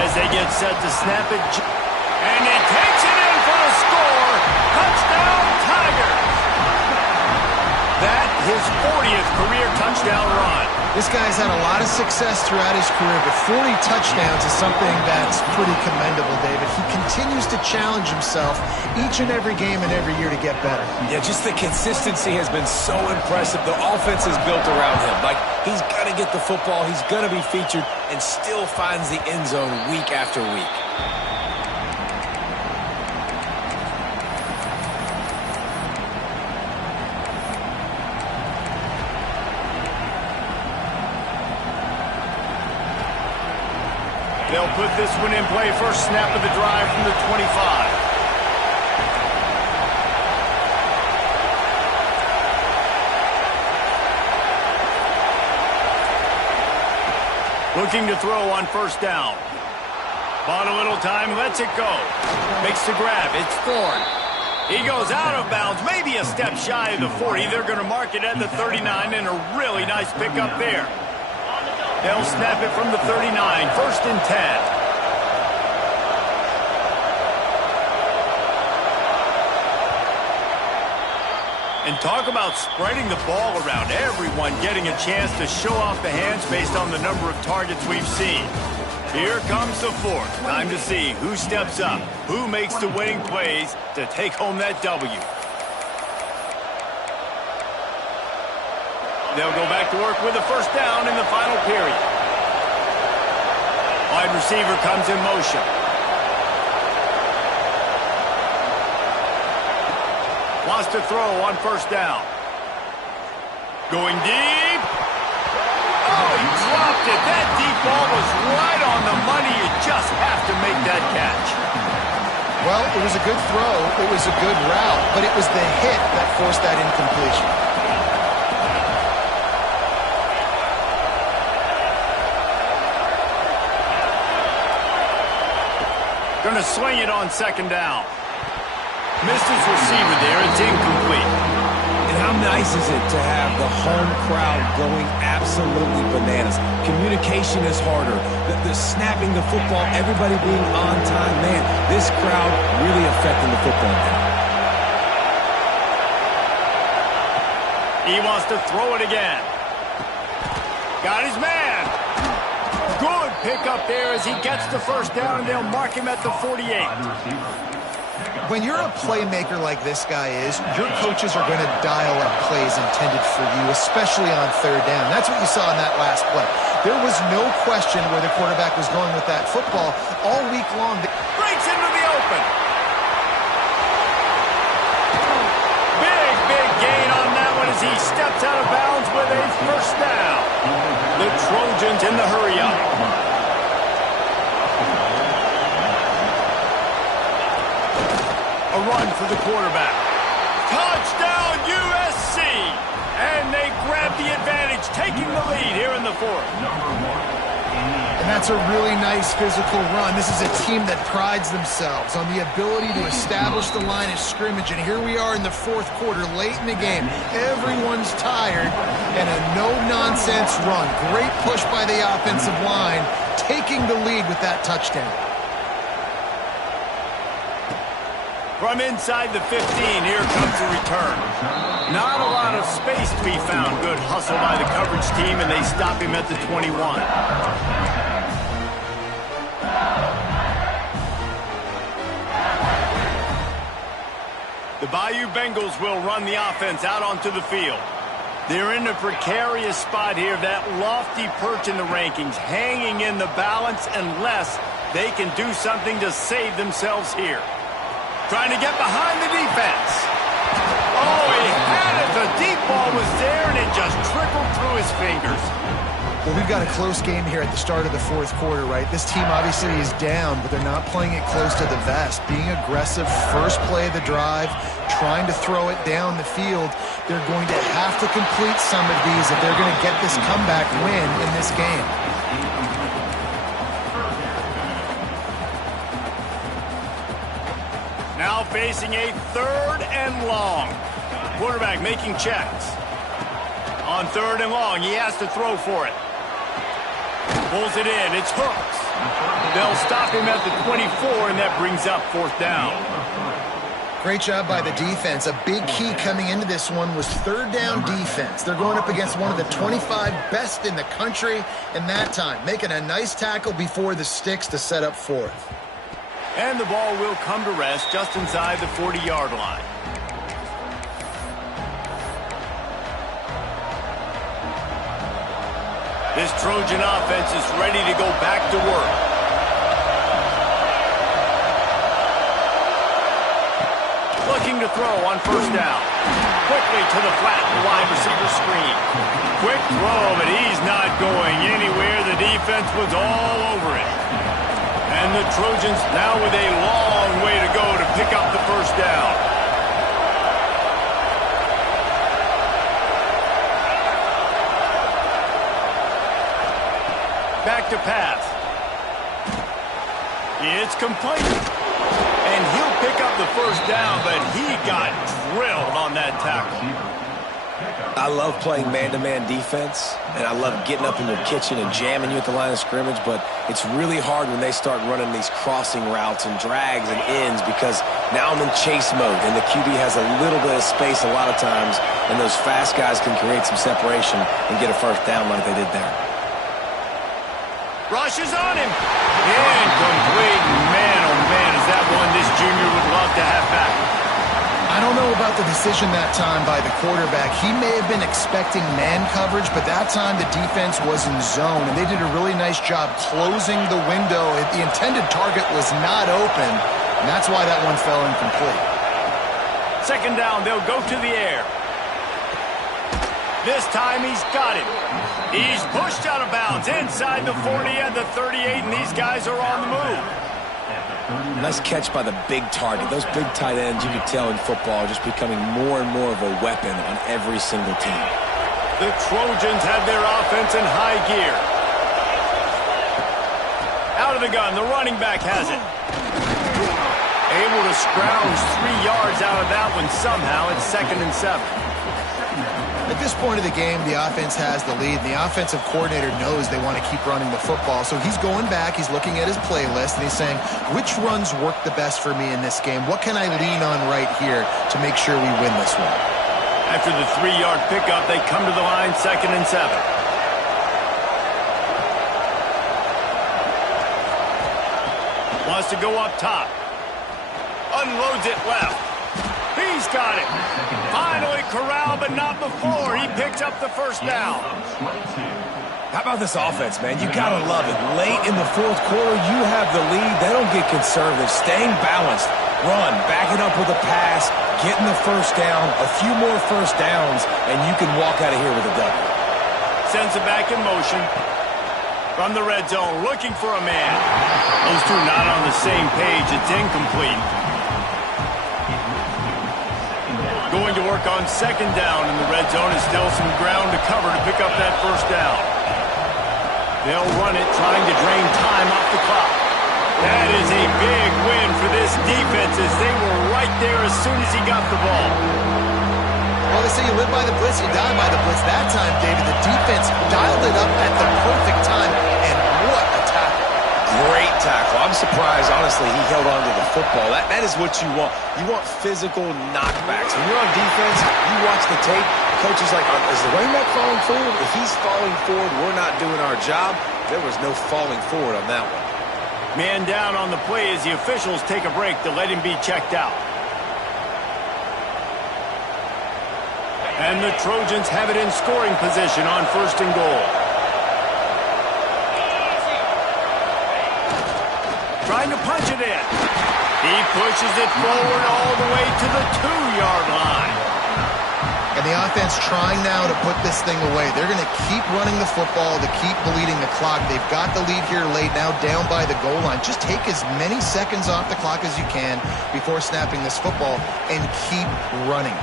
As they get set to snap it, and he takes it in for the score. Touchdown, Tigers! That, his 40th career touchdown run. This guy's had a lot of success throughout his career, but 40 touchdowns is something that's pretty commendable, David. He continues to challenge himself each and every game and every year to get better. Yeah, just the consistency has been so impressive. The offense is built around him. Like, he's going to get the football, he's going to be featured, and still finds the end zone week after week. They'll put this one in play. First snap of the drive from the 25. Looking to throw on 1st down. Bought a little time, lets it go. Makes the grab. It's Ford. He goes out of bounds, maybe a step shy of the 40. They're going to mark it at the 39, and a really nice pickup there. They'll snap it from the 39, 1st and 10. And talk about spreading the ball around. Everyone getting a chance to show off the hands based on the number of targets we've seen. Here comes the 4th. Time to see who steps up, who makes the winning plays to take home that W. They'll go back to work with a 1st down in the final period. Wide receiver comes in motion. Wants to throw on 1st down. Going deep. Oh, he dropped it. That deep ball was right on the money. You just have to make that catch. Well, it was a good throw. It was a good route, but it was the hit that forced that incompletion. Going to swing it on 2nd down. Missed his receiver there. It's incomplete. And how nice is it to have the home crowd going absolutely bananas? Communication is harder. The snapping the football, everybody being on time. Man, this crowd really affecting the football game. He wants to throw it again. Got his man. Good pickup there as he gets the 1st down, and they'll mark him at the 48. When you're a playmaker like this guy is, your coaches are going to dial up plays intended for you, especially on 3rd down. That's what you saw in that last play. There was no question where the quarterback was going with that football all week long. Breaks into the open. Big gain on that one as he steps out of bounds with a 1st down. The Trojans in the hurry-up. A run for the quarterback. Touchdown, USC! And they grab the advantage, taking the lead here in the 4th. And that's a really nice physical run. This is a team that prides themselves on the ability to establish the line of scrimmage. And here we are in the 4th quarter, late in the game. Everyone's tired, and a no-nonsense run. Great push by the offensive line, taking the lead with that touchdown. From inside the 15, here comes the return. Not a lot of space to be found. Good hustle by the coverage team, and they stop him at the 21. The Bayou Bengals will run the offense out onto the field. They're in a precarious spot here, that lofty perch in the rankings, hanging in the balance unless they can do something to save themselves here. Trying to get behind the defense. Oh, he had it. The deep ball was there, and it just trickled through his fingers. Well, we've got a close game here at the start of the 4th quarter, right? This team obviously is down, but they're not playing it close to the vest. Being aggressive, first play of the drive, trying to throw it down the field. They're going to have to complete some of these if they're going to get this comeback win in this game. Now facing a 3rd and long. Quarterback making checks. On 3rd and long, he has to throw for it. Pulls it in. It's Hooks. They'll stop him at the 24, and that brings up 4th down. Great job by the defense. A big key coming into this one was 3rd down defense. They're going up against one of the 25 best in the country in that time, making a nice tackle before the sticks to set up 4th. And the ball will come to rest just inside the 40-yard line. This Trojan offense is ready to go back to work. Looking to throw on 1st down. Quickly to the flat wide receiver screen. Quick throw, but he's not going anywhere. The defense was all over it. And the Trojans now with a long way to go to pick up the 1st down. Back to pass. It's complete. And he'll pick up the 1st down, but he got drilled on that tackle. I love playing man-to-man defense, and I love getting up in your kitchen and jamming you at the line of scrimmage, but it's really hard when they start running these crossing routes and drags and ends because now I'm in chase mode, and the QB has a little bit of space a lot of times, and those fast guys can create some separation and get a first down like they did there. Rush is on him. Incomplete. Man, oh man, is that one this junior would love to have back. I don't know about the decision that time by the quarterback. He may have been expecting man coverage, but that time the defense was in zone, and they did a really nice job closing the window. The intended target was not open, and that's why that one fell incomplete. Second down, they'll go to the air. This time he's got it. He's pushed out of bounds inside the 40 and the 38, and these guys are on the move. Nice catch by the big target. Those big tight ends, you can tell in football, are just becoming more and more of a weapon on every single team. The Trojans have their offense in high gear. Out of the gun, the running back has it. Able to scrounge 3 yards out of that one somehow. It's 2nd and 7. At this point of the game, the offense has the lead. The offensive coordinator knows they want to keep running the football. So he's going back, he's looking at his playlist, and he's saying, which runs work the best for me in this game? What can I lean on right here to make sure we win this one? After the 3-yard pickup, they come to the line, 2nd and 7. Wants to go up top. Unloads it left. He's got it. Finally corralled, but not before. He picks up the first down. How about this offense, man? You got to love it. Late in the fourth quarter, you have the lead. They don't get conservative. Staying balanced. Run, back it up with a pass, getting the first down, a few more first downs, and you can walk out of here with a W. Sends it back in motion. From the red zone, looking for a man. Those two not on the same page. It's incomplete. Going to work on 2nd down in the red zone. Is still some ground to cover to pick up that first down. They'll run it, trying to drain time off the clock. That is a big win for this defense as they were right there as soon as he got the ball. Well, they say you live by the blitz, you die by the blitz. That time, David, the defense dialed it up at the perfect time, and what a tackle. Great tackle. I'm surprised, honestly, he held on to the football. That is what you want. You want physical knockbacks. When you're on defense, you watch the tape, coach is like, is the running back falling forward? If he's falling forward, we're not doing our job. There was no falling forward on that one. Man down on the play as the officials take a break to let him be checked out. And the Trojans have it in scoring position on 1st and goal. Trying to punch it in. He pushes it forward all the way to the 2-yard line. And the offense trying now to put this thing away. They're going to keep running the football to keep bleeding the clock. They've got the lead here late, now down by the goal line. Just take as many seconds off the clock as you can before snapping this football and keep running.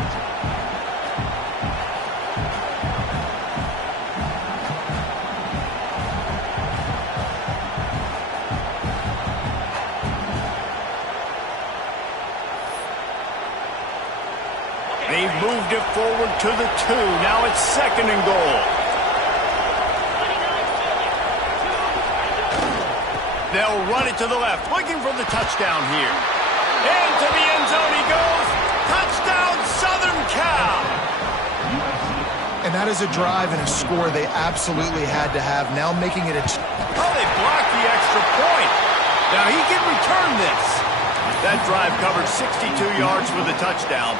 They've moved it forward to the 2. Now it's 2nd and goal. They'll run it to the left, looking for the touchdown here. Into the end zone he goes. Touchdown, Southern Cal. And that is a drive and a score they absolutely had to have. Now making it a... Oh, they blocked the extra point. Now he can return this. That drive covered 62 yards for the touchdown.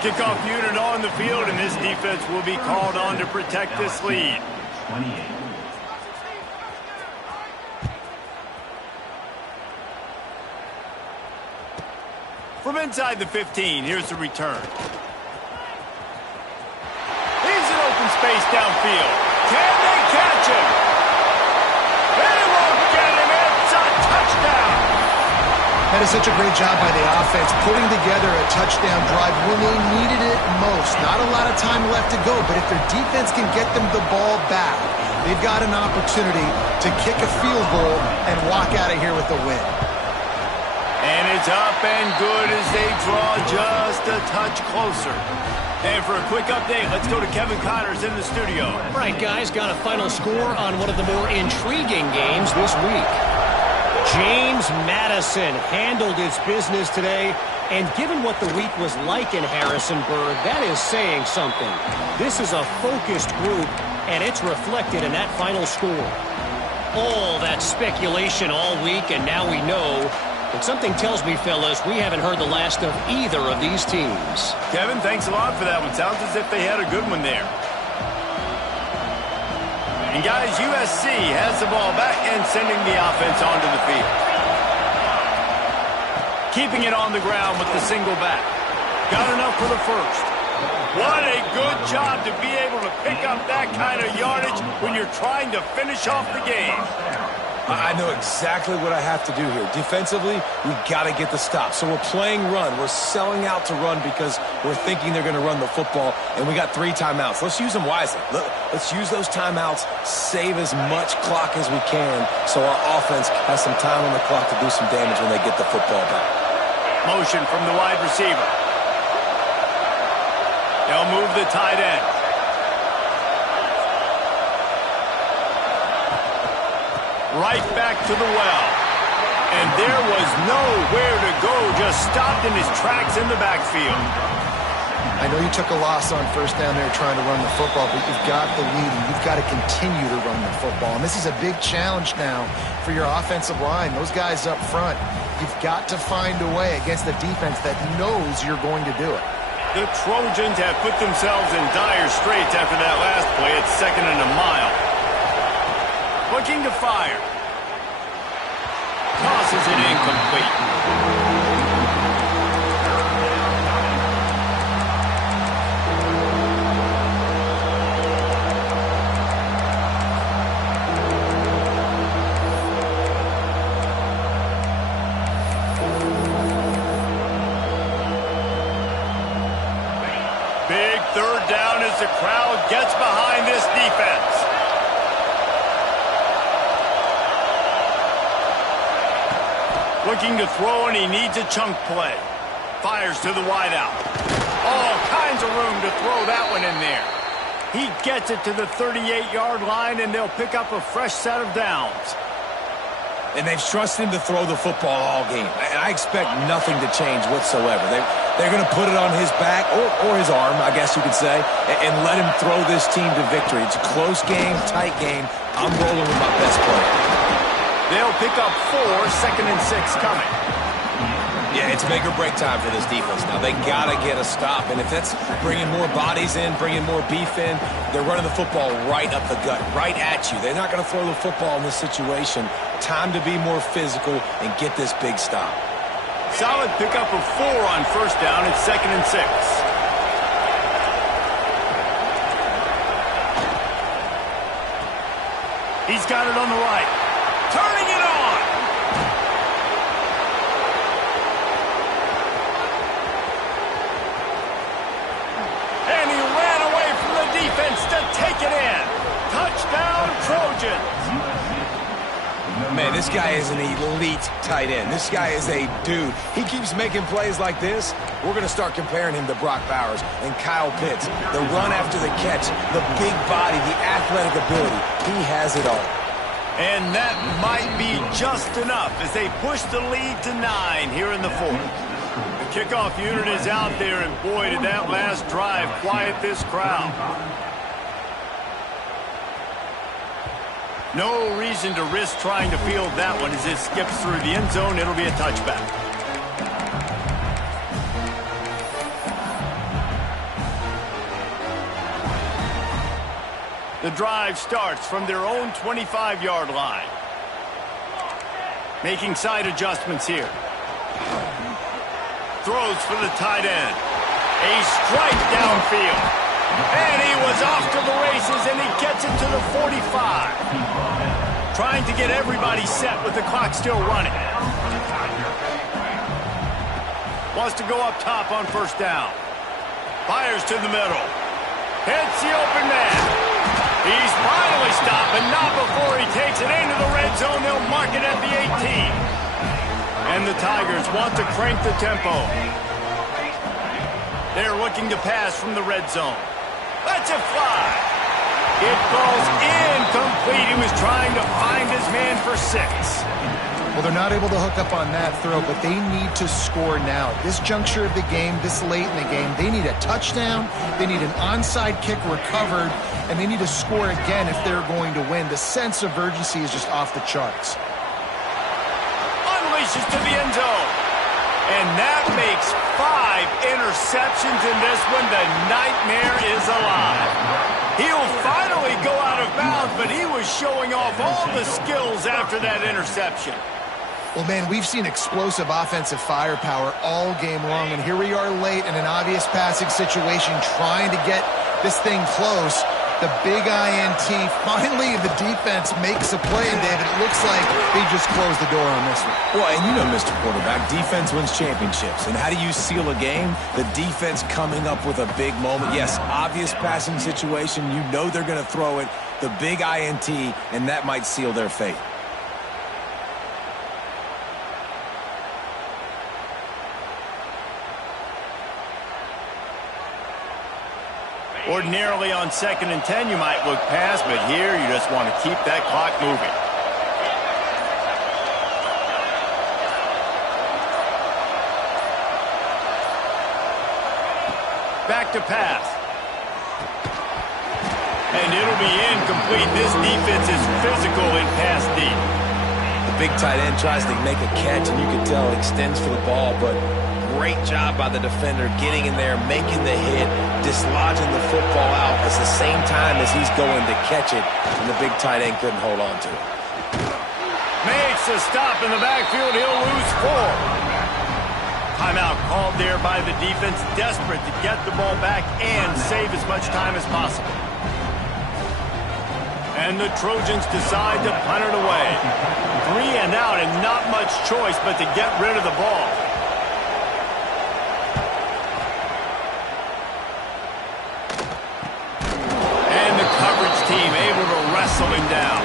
Kickoff unit on the field, and this defense will be called on to protect this lead. 28. From inside the 15, here's the return. He's in open space downfield. Can they catch him? They won't get him. It's a touchdown. That is such a great job by the offense, putting together a touchdown drive when they needed it most. Not a lot of time left to go, but if their defense can get them the ball back, they've got an opportunity to kick a field goal and walk out of here with a win. And it's up and good as they draw just a touch closer. And for a quick update, let's go to Kevin Connors in the studio. All right, guys, got a final score on one of the more intriguing games this week. James Madison handled his business today, and given what the week was like in Harrisonburg, that is saying something. This is a focused group, and it's reflected in that final score. All that speculation all week, and now we know. But something tells me, fellas, we haven't heard the last of either of these teams. Kevin, thanks a lot for that one. Sounds as if they had a good one there. And guys, USC has the ball back and sending the offense onto the field. Keeping it on the ground with the single back. Got enough for the first. What a good job to be able to pick up that kind of yardage when you're trying to finish off the game. I know exactly what I have to do here. Defensively, we've got to get the stop. So we're playing run. We're selling out to run because we're thinking they're going to run the football, and we got 3 timeouts. Let's use them wisely. Let's use those timeouts, save as much clock as we can so our offense has some time on the clock to do some damage when they get the football back. Motion from the wide receiver. They'll move the tight end. Right back to the well. And there was nowhere to go, just stopped in his tracks in the backfield. I know you took a loss on first down there trying to run the football, but you've got the lead, and you've got to continue to run the football. And this is a big challenge now for your offensive line. Those guys up front, you've got to find a way against the defense that knows you're going to do it. The Trojans have put themselves in dire straits after that last play. It's 2nd and a mile. Looking to fire. Tosses it incomplete. Big 3rd down as the crowd gets behind this defense. Looking to throw, and he needs a chunk play. Fires to the wideout. All kinds of room to throw that one in there. He gets it to the 38-yard line, and they'll pick up a fresh set of downs. And they've trusted him to throw the football all game. And I expect nothing to change whatsoever. They're going to put it on his back, or his arm, I guess you could say, and let him throw this team to victory. It's a close game, tight game. I'm rolling with my best player. They'll pick up 4, 2nd and 6 coming. Yeah, it's make or break time for this defense now. They got to get a stop, and if that's bringing more bodies in, bringing more beef in, they're running the football right up the gut, right at you. They're not going to throw the football in this situation. Time to be more physical and get this big stop. Solid pickup of 4 on first down. It's 2nd and 6. He's got it on the right. Turning it on. And he ran away from the defense to take it in. Touchdown, Trojans. Man, this guy is an elite tight end. This guy is a dude. He keeps making plays like this. We're going to start comparing him to Brock Bowers and Kyle Pitts. The run after the catch, the big body, the athletic ability. He has it all. And that might be just enough as they push the lead to 9 here in the 4th. The kickoff unit is out there, and boy, did that last drive quiet this crowd. No reason to risk trying to field that one as it skips through the end zone. It'll be a touchback. The drive starts from their own 25-yard line. Making side adjustments here. Throws for the tight end. A strike downfield. And he was off to the races, and he gets it to the 45. Trying to get everybody set with the clock still running. Wants to go up top on first down. Fires to the middle. Hits the open man. He's finally stopped, but not before he takes it into the red zone. They'll mark it at the 18. And the Tigers want to crank the tempo. They're looking to pass from the red zone. Let's it fly. It falls incomplete. He was trying to find his man for 6. Well, they're not able to hook up on that throw, but they need to score now. This juncture of the game, this late in the game, they need a touchdown, they need an onside kick recovered, and they need to score again if they're going to win. The sense of urgency is just off the charts. Unleashes to the end zone. And that makes 5 interceptions in this one. The nightmare is alive. He'll finally go out of bounds, but he was showing off all the skills after that interception. Well, man, we've seen explosive offensive firepower all game long, and here we are late in an obvious passing situation trying to get this thing close. The big INT, finally the defense makes a play, and David, it looks like they just closed the door on this one. Well, and you know, Mr. Quarterback, defense wins championships. And how do you seal a game? The defense coming up with a big moment. Yes, obvious passing situation. You know they're going to throw it. The big INT, and that might seal their fate. Ordinarily on 2nd and 10, you might look past, but here you just want to keep that clock moving. Back to pass. And it'll be incomplete. This defense is physical in pass deep. The big tight end tries to make a catch, and you can tell it extends for the ball, but great job by the defender getting in there, making the hit, dislodging the football out at the same time as he's going to catch it, and the big tight end couldn't hold on to it. Makes a stop in the backfield. He'll lose 4. Timeout called there by the defense, desperate to get the ball back and save as much time as possible. And the Trojans decide to punt it away. 3 and out, and not much choice but to get rid of the ball. Team able to wrestle him down.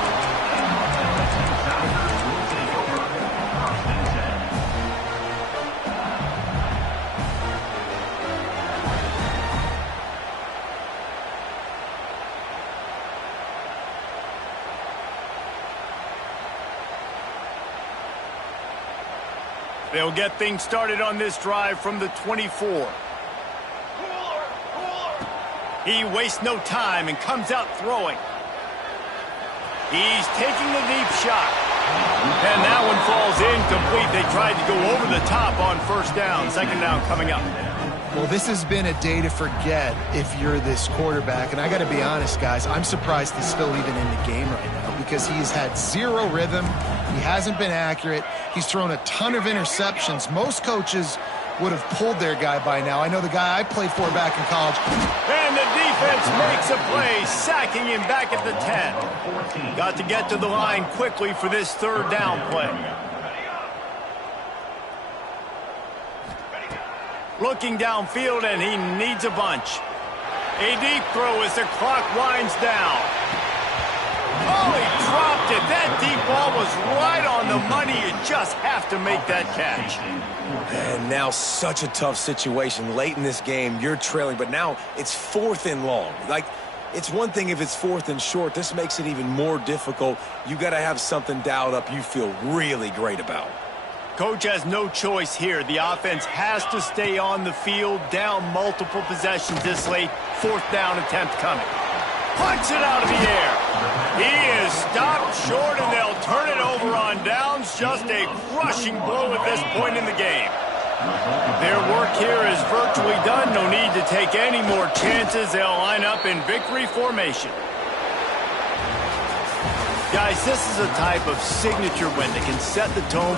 They'll get things started on this drive from the 24. He wastes no time and comes out throwing. He's taking the deep shot. And that one falls incomplete. They tried to go over the top on 1st down. 2nd down coming up. Well, this has been a day to forget if you're this quarterback. And I got to be honest, guys, I'm surprised he's still even in the game right now because he's had 0 rhythm. He hasn't been accurate. He's thrown a ton of interceptions. Most coaches would have pulled their guy by now. I know the guy I played for back in college. And the defense makes a play, sacking him back at the 10. Got to get to the line quickly for this 3rd down play. Looking downfield, and he needs a bunch. A deep throw as the clock winds down. Oh, he dropped it. That deep ball was right on the money. You just have to make that catch. And now such a tough situation. Late in this game, you're trailing, but now it's 4th and long. Like, it's one thing if it's 4th and short. This makes it even more difficult. You got to have something dialed up you feel really great about. Coach has no choice here. The offense has to stay on the field, down multiple possessions this late. 4th down attempt coming. Punts it out of the air. He is stopped short, and they'll turn it over on downs. Just a crushing blow at this point in the game. Their work here is virtually done. No need to take any more chances. They'll line up in victory formation. Guys, this is a type of signature win that can set the tone